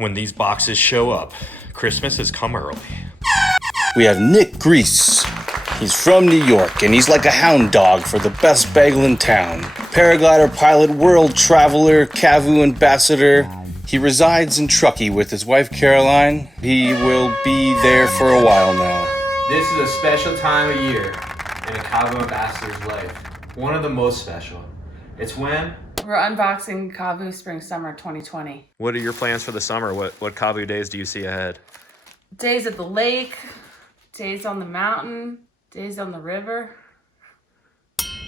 When these boxes show up, Christmas has come early. We have Nick Grease. He's from New York, and he's like a hound dog for the best bagel in town. Paraglider pilot, world traveler, KAVU ambassador. He resides in Truckee with his wife, Caroline. He will be there for a while now. This is a special time of year in a KAVU ambassador's life. One of the most special. It's when we're unboxing KAVU Spring Summer 2020. What are your plans for the summer? What KAVU days do you see ahead? Days at the lake, days on the mountain, days on the river.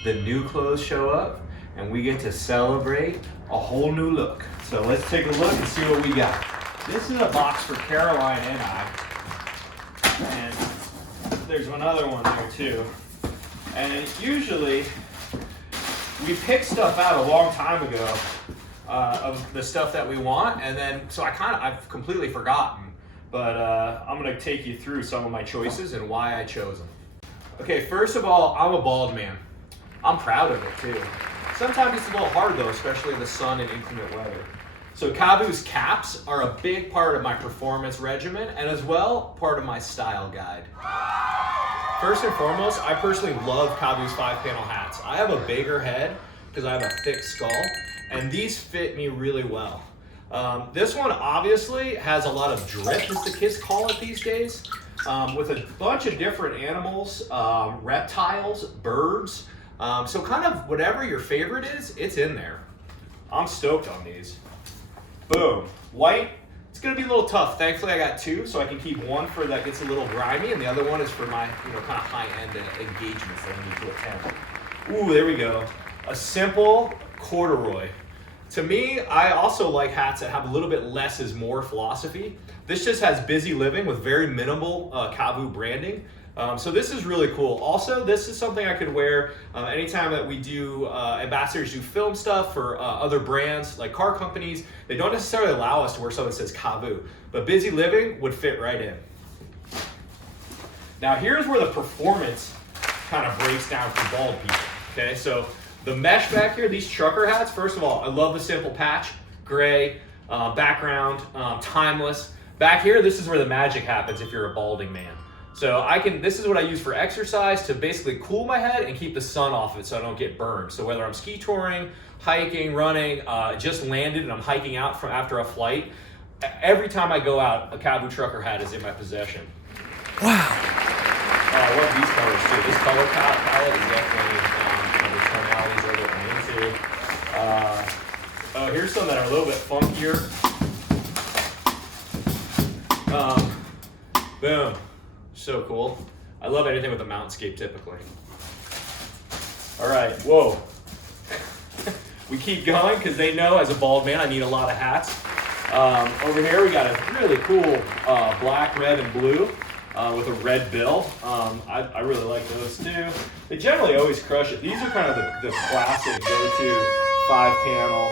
The new clothes show up and we get to celebrate a whole new look. So let's take a look and see what we got. This is a box for Caroline and I. And there's another one there too. And usually we pick stuff out a long time ago of the stuff that we want, and then so I've completely forgotten. But I'm gonna take you through some of my choices and why I chose them. Okay, first of all, I'm a bald man. I'm proud of it too. Sometimes it's a little hard though, especially in the sun and inclement weather. So KAVU's caps are a big part of my performance regimen, and as well, part of my style guide. First and foremost, I personally love KAVU's 5-panel hats. I have a bigger head because I have a thick skull, and these fit me really well. This one obviously has a lot of drip, as the kids call it these days, with a bunch of different animals, reptiles, birds. So kind of whatever your favorite is, it's in there. I'm stoked on these. Boom, white. It's gonna be a little tough. Thankfully I got two, so I can keep one for that gets a little grimy, and the other one is for my, kind of high-end engagements that I need to attend. Ooh, there we go. A simple corduroy. To me, I also like hats that have a little bit less is more philosophy. This just has busy living with very minimal KAVU branding. So this is really cool. Also, this is something I could wear anytime that we do, ambassadors do film stuff for other brands like car companies. They don't necessarily allow us to wear something that says KAVU, but busy living would fit right in. Now here's where the performance kind of breaks down for bald people, okay? So the mesh back here, these trucker hats, first of all, I love the simple patch, gray, background, timeless. Back here, this is where the magic happens if you're a balding man. So this is what I use for exercise to basically cool my head and keep the sun off it so I don't get burned. So whether I'm ski touring, hiking, running, just landed and I'm hiking out from after a flight, every time I go out, a KAVU trucker hat is in my possession. Wow. I love these colors too. This color palette is definitely the tonalities of what I'm into. Here's some that are a little bit funkier. Boom. So cool. I love anything with a mountainscape typically. All right, whoa. We keep going because they know as a bald man I need a lot of hats. Over here we got a really cool black, red, and blue with a red bill. I really like those too. They generally always crush it. These are kind of the classic go-to 5-panel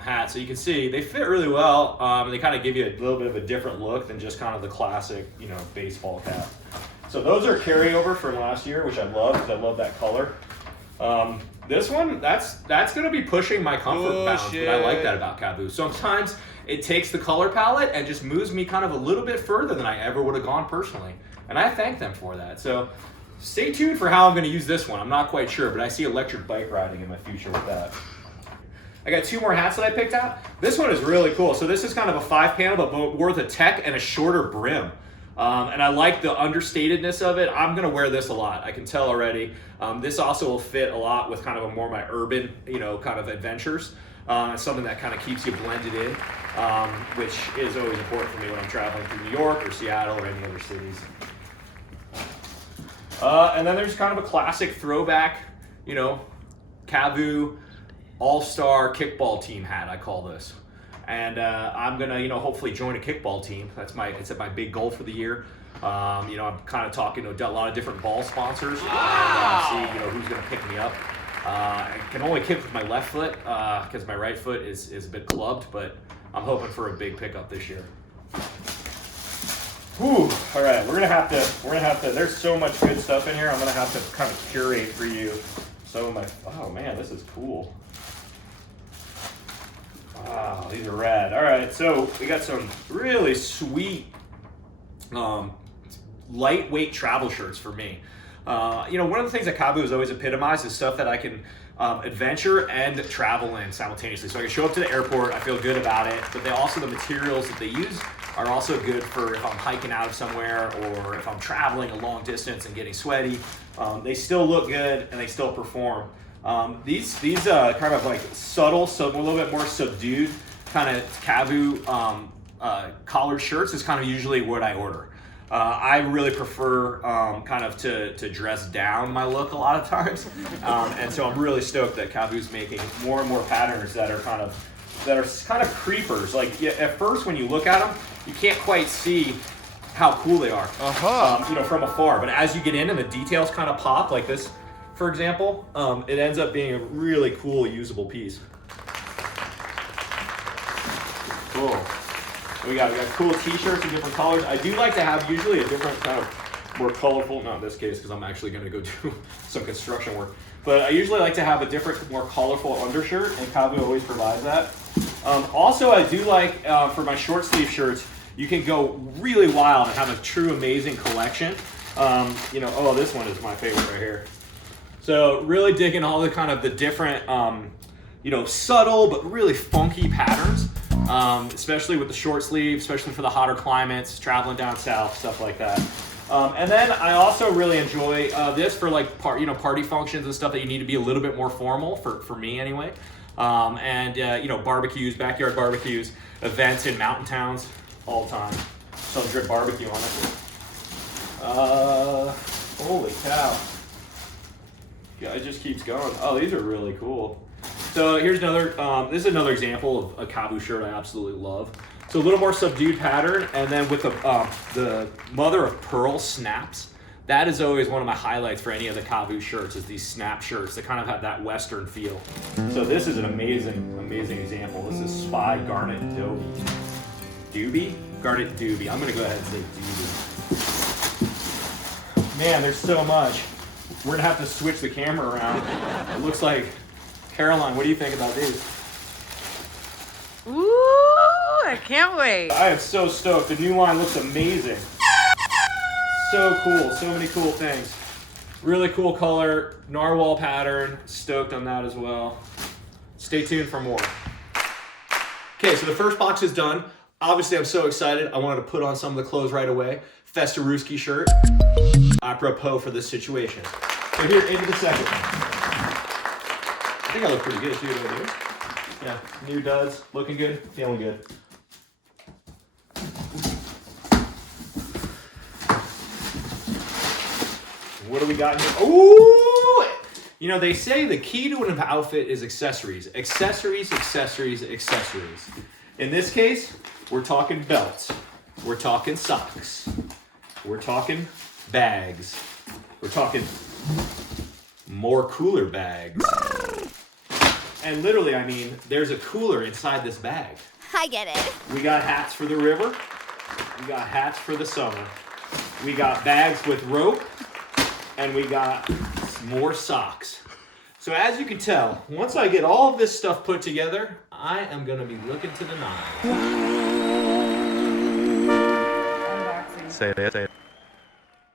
hat. So you can see they fit really well. They kind of give you a little bit of a different look than just kind of the classic, baseball cap. So those are carryover from last year, which I love because I love that color. This one, that's going to be pushing my comfort bounds, but I like that about KAVU. Sometimes it takes the color palette and just moves me kind of a little bit further than I ever would have gone personally. And I thank them for that. So stay tuned for how I'm going to use this one. I'm not quite sure, but I see electric bike riding in my future with that. I got two more hats that I picked out. This one is really cool. So this is kind of a 5-panel, but with a tech and a shorter brim. And I like the understatedness of it. I'm gonna wear this a lot, I can tell already. This also will fit a lot with kind of more my urban, kind of adventures. Something that kind of keeps you blended in, which is always important for me when I'm traveling through New York or Seattle or any other cities. And then there's kind of a classic throwback, KAVU all-star kickball team hat, I call this. And I'm gonna, hopefully join a kickball team. It's my big goal for the year. I'm kind of talking to a lot of different ball sponsors and see, who's gonna pick me up. I can only kick with my left foot because my right foot is a bit clubbed, but I'm hoping for a big pickup this year. Whew. All right, we're gonna have to. There's so much good stuff in here. I'm gonna have to kind of curate for you some of my. Oh man, this is cool. Wow, these are rad. All right, so we got some really sweet, lightweight travel shirts for me. You know, one of the things that KAVU has always epitomized is stuff that I can adventure and travel in simultaneously. So I can show up to the airport, I feel good about it, but they also, the materials that they use are also good for if I'm hiking out of somewhere or if I'm traveling a long distance and getting sweaty. They still look good and they still perform. These kind of like subtle, so a little bit more subdued kind of KAVU collared shirts is kind of usually what I order. I really prefer kind of to dress down my look a lot of times, and so I'm really stoked that KAVU's making more and more patterns that are kind of creepers. Like at first when you look at them, you can't quite see how cool they are, you know, from afar. But as you get in and the details kind of pop, like this, for example, it ends up being a really cool, usable piece. Cool. We got cool t-shirts in different colors. I do like to have usually a different kind of more colorful, not in this case because I'm actually going to go do some construction work, but I usually like to have a different, more colorful undershirt, and KAVU always provides that. Also, I do like, for my short sleeve shirts, you can go really wild and have a true amazing collection. You know, oh, this one is my favorite right here. So really digging all the kind of the different, you know, subtle but really funky patterns. Especially with the short sleeve, especially for the hotter climates, traveling down south, stuff like that. And then I also really enjoy this for like party functions and stuff that you need to be a little bit more formal, for me anyway. You know, barbecues, backyard barbecues, events in mountain towns, all the time. Some drip barbecue on it. Holy cow. Yeah, it just keeps going. Oh, these are really cool. So here's another, this is another example of a KAVU shirt I absolutely love. So a little more subdued pattern, and then with the mother of pearl snaps. That is always one of my highlights for any of the KAVU shirts, is these snap shirts that kind of have that Western feel. So this is an amazing, amazing example. This is Spy Garnet Doobie. Doobie? Garnet Doobie. I'm gonna go ahead and say Doobie. Man, there's so much. We're gonna have to switch the camera around. It looks like, Caroline, what do you think about these? Ooh, I can't wait. I am so stoked. The new line looks amazing. So cool. So many cool things. Really cool color. Narwhal pattern. Stoked on that as well. Stay tuned for more. Okay, so the first box is done. Obviously, I'm so excited. I wanted to put on some of the clothes right away. Festaruski shirt. Apropos for this situation. So here, into the second one. I think I look pretty good too, don't you? Yeah, new duds, looking good, feeling good. What do we got here? Ooh! You know, they say the key to an outfit is accessories. Accessories, accessories, accessories. In this case, we're talking belts. We're talking socks. We're talking bags. We're talking more cooler bags. And literally, I mean, there's a cooler inside this bag. I get it. We got hats for the river. We got hats for the summer. We got bags with rope. And we got more socks. So as you can tell, once I get all of this stuff put together, I am going to be looking to the nine. Unboxing. Say it.